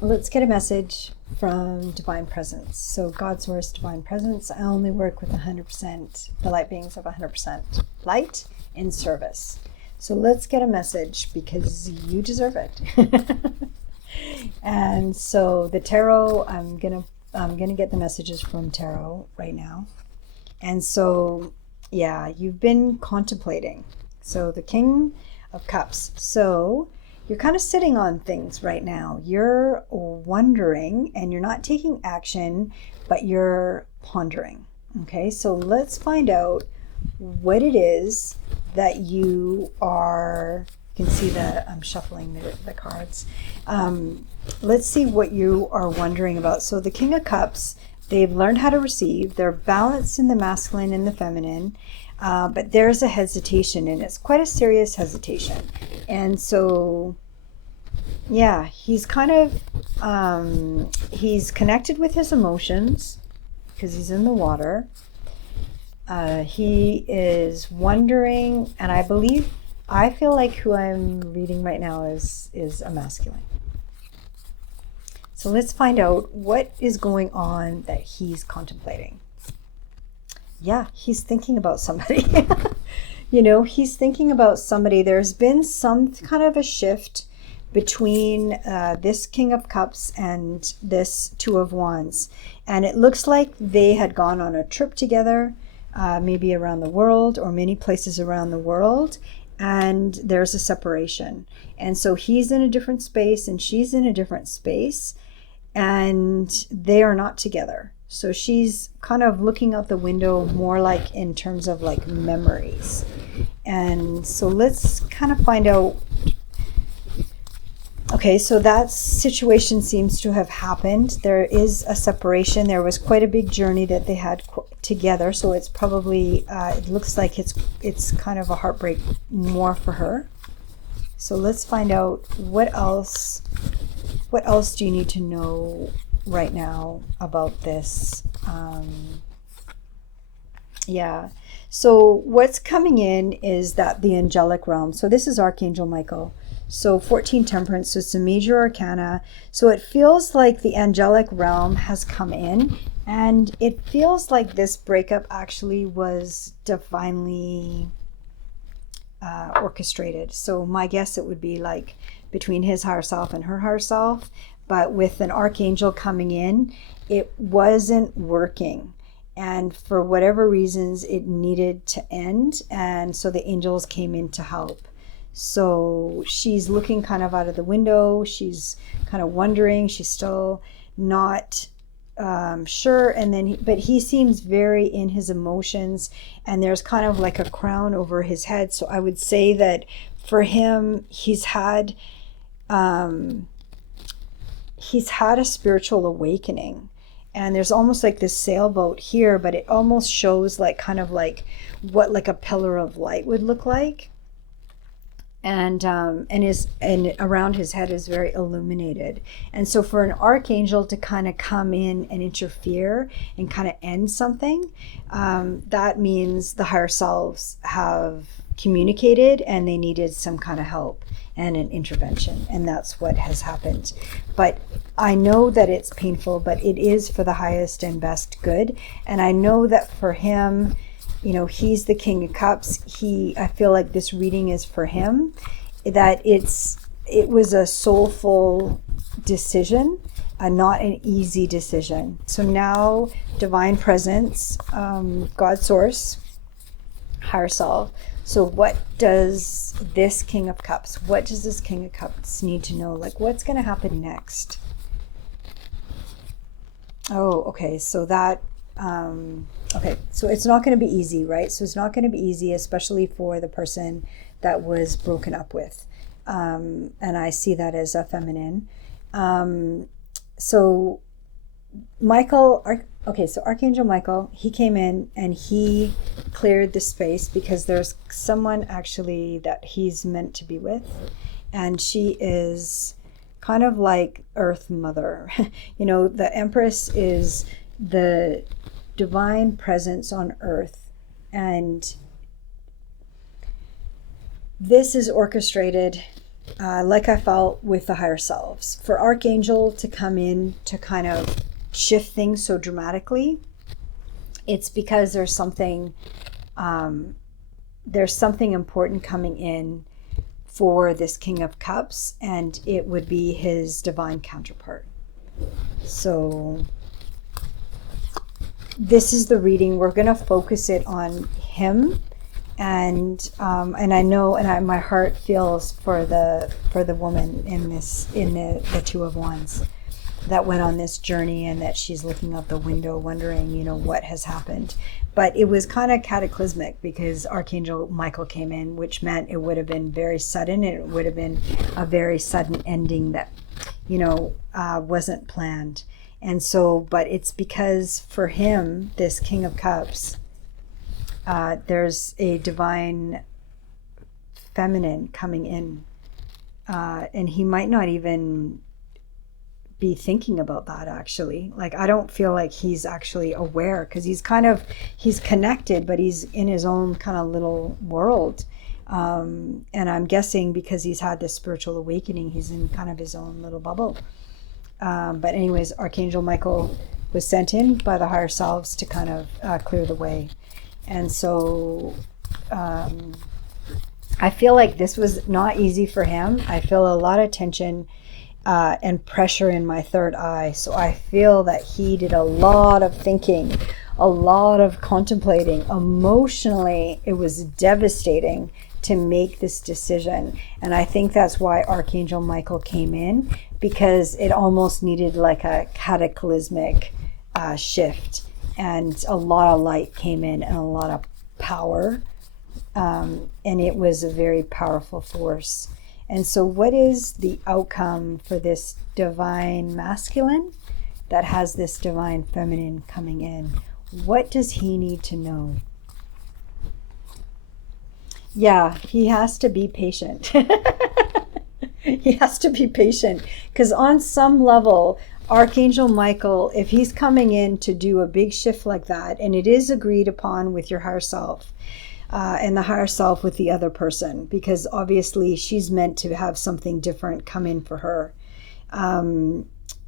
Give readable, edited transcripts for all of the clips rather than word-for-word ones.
let's get a message from Divine Presence. So God Source, Divine Presence, I only work with 100%, the light beings of 100% light in service. So let's get a message because you deserve it. And so the tarot, I'm gonna get the messages from tarot right now. And so, yeah, you've been contemplating. So the King of Cups. So you're kind of sitting on things right now. You're wondering and you're not taking action, but you're pondering. Okay, so let's find out what it is that you are. You can see that I'm shuffling the cards. Let's see what you are wondering about. So the King of Cups, they've learned how to receive. They're balanced in the masculine and the feminine. But there's a hesitation, and it's quite a serious hesitation. And so, yeah, he's kind of, he's connected with his emotions because he's in the water. He is wondering, and I feel like who I'm reading right now is a masculine. So let's find out what is going on that he's contemplating. Yeah, he's thinking about somebody. He's thinking about somebody. There's been some kind of a shift between this King of Cups and this Two of Wands. And it looks like they had gone on a trip together, maybe around the world or many places around the world. And there's a separation. And so he's in a different space and she's in a different space. And they are not together. So she's kind of looking out the window more like in terms of like memories. And so let's kind of find out. Okay, so that situation seems to have happened. There is a separation. There was quite a big journey that they had together. So it's probably, it looks like it's kind of a heartbreak more for her. So let's find out what else do you need to know right now about this? Yeah. So what's coming in is that the angelic realm. So this is Archangel Michael. So 14 Temperance. So it's a major arcana. So it feels like the angelic realm has come in, and it feels like this breakup actually was divinely orchestrated. So my guess it would be like between his higher self and her higher self, but with an archangel coming in, it wasn't working. And for whatever reasons, it needed to end. And so the angels came in to help. So she's looking kind of out of the window. She's kind of wondering. She's still not sure. And then, but he seems very in his emotions, and there's kind of like a crown over his head. So I would say that for him, he's had a spiritual awakening. And there's almost like this sailboat here, but it almost shows like kind of like what like a pillar of light would look like. And around his head is very illuminated. And so for an archangel to kind of come in and interfere and kind of end something, that means the higher selves have communicated and they needed some kind of help and an intervention, and that's what has happened. But I know that it's painful, but it is for the highest and best good. And I know that for him, he's the King of Cups. I feel like this reading is for him, that it was a soulful decision, not an easy decision. So now Divine Presence, God Source, higher self. So what does this King of Cups need to know? Like, what's going to happen next? Oh, okay. So that, okay. So it's not going to be easy, right? So it's not going to be easy, especially for the person that was broken up with. And I see that as a feminine. So Archangel Michael, he came in and he cleared the space because there's someone actually that he's meant to be with. And she is kind of like Earth Mother. The Empress is the divine presence on Earth. And this is orchestrated like I felt with the higher selves, for Archangel to come in to kind of shift things so dramatically, it's because there's something important coming in for this King of Cups, and it would be his divine counterpart. So this is the reading. We're going to focus it on him, and I know, and my heart feels for the woman in the Two of Wands that went on this journey, and that she's looking out the window wondering, what has happened. But it was kind of cataclysmic because Archangel Michael came in, which meant it would have been very sudden. It would have been a very sudden ending that, wasn't planned. And so, but it's because for him, this King of Cups, there's a divine feminine coming in. And he might not even be thinking about that, actually. Like, I don't feel like he's actually aware, because he's connected, but he's in his own kind of little world. And I'm guessing because he's had this spiritual awakening, he's in kind of his own little bubble. But anyways, Archangel Michael was sent in by the higher selves to kind of clear the way. And so I feel like this was not easy for him. I feel a lot of tension and pressure in my third eye. So I feel that he did a lot of thinking, a lot of contemplating. Emotionally, it was devastating to make this decision. And I think that's why Archangel Michael came in, because it almost needed like a cataclysmic shift. And a lot of light came in and a lot of power. And it was a very powerful force. And so what is the outcome for this divine masculine that has this divine feminine coming in? What does he need to know? Yeah, he has to be patient. He has to be patient, because on some level, Archangel Michael, if he's coming in to do a big shift like that, and it is agreed upon with your higher self, and the higher self with the other person, because obviously she's meant to have something different come in for her.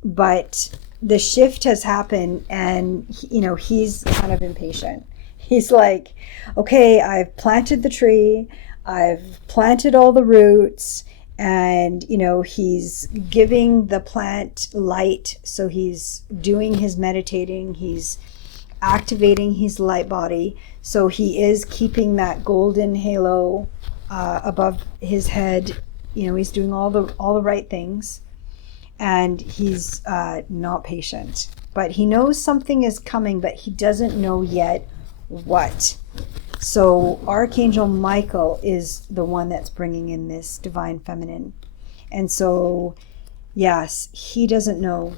But the shift has happened, and he's kind of impatient. He's like, okay, I've planted the tree, I've planted all the roots, and he's giving the plant light. So he's doing his meditating, he's activating his light body. So he is keeping that golden halo above his head. He's doing all the right things, and he's not patient. But he knows something is coming, but he doesn't know yet what. So Archangel Michael is the one that's bringing in this divine feminine. And so, yes, he doesn't know.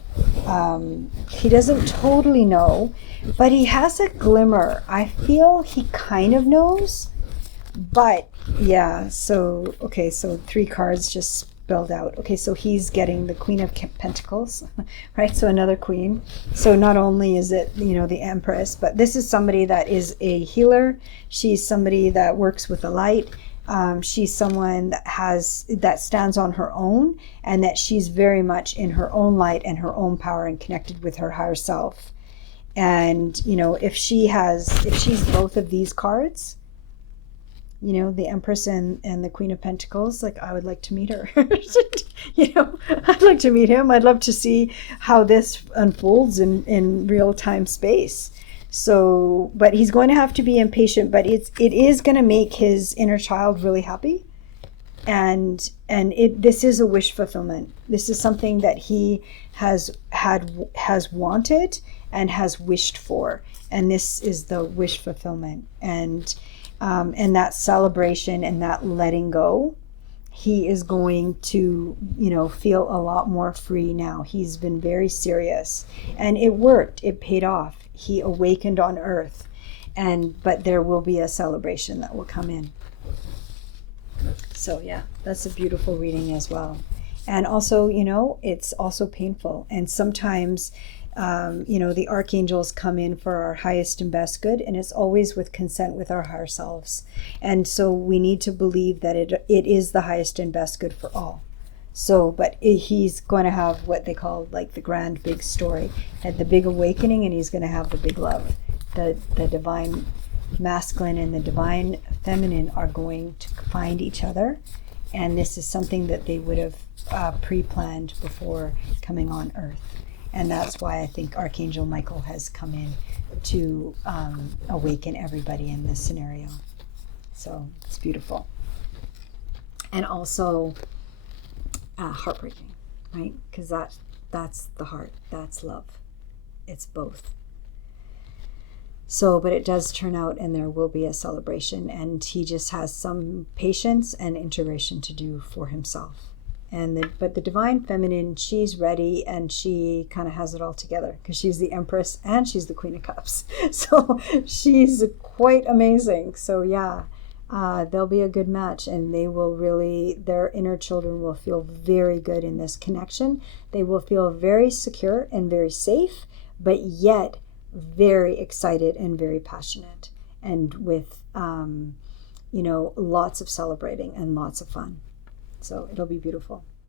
He doesn't totally know, but he has a glimmer. I feel he kind of knows, but yeah. So, okay, so 3 cards just spelled out. Okay, so he's getting the Queen of Pentacles, right? So another queen. So not only is it, the Empress, but this is somebody that is a healer. She's somebody that works with the light. She's someone that stands on her own, and that she's very much in her own light and her own power and connected with her higher self. And if she's both of these cards, the Empress and the Queen of Pentacles, like, I would like to meet her. I'd like to meet him. I'd love to see how this unfolds in real time space. So, but he's going to have to be impatient, but it is going to make his inner child really happy. And this is a wish fulfillment. This is something that he has wanted and has wished for. And this is the wish fulfillment. And that celebration and that letting go, he is going to, feel a lot more free now. He's been very serious, and it worked. It paid off. He awakened on earth, but there will be a celebration that will come in. So yeah, that's a beautiful reading as well. And also, it's also painful. And sometimes The archangels come in for our highest and best good, and it's always with consent with our higher selves. And so we need to believe that it is the highest and best good for all. So, but he's going to have what they call like the grand big story, at the big awakening, and he's going to have the big love. The divine masculine and the divine feminine are going to find each other, and this is something that they would have pre-planned before coming on earth. And that's why I think Archangel Michael has come in to awaken everybody in this scenario. So it's beautiful. And also heartbreaking, right? Because that's the heart, that's love. It's both. So, but it does turn out, and there will be a celebration, and he just has some patience and integration to do for himself. But the divine feminine, she's ready, and she kind of has it all together because she's the Empress and she's the Queen of Cups. So she's quite amazing. So yeah, they'll be a good match, and they will really, their inner children will feel very good in this connection. They will feel very secure and very safe, but yet very excited and very passionate, and with lots of celebrating and lots of fun. So it'll be beautiful.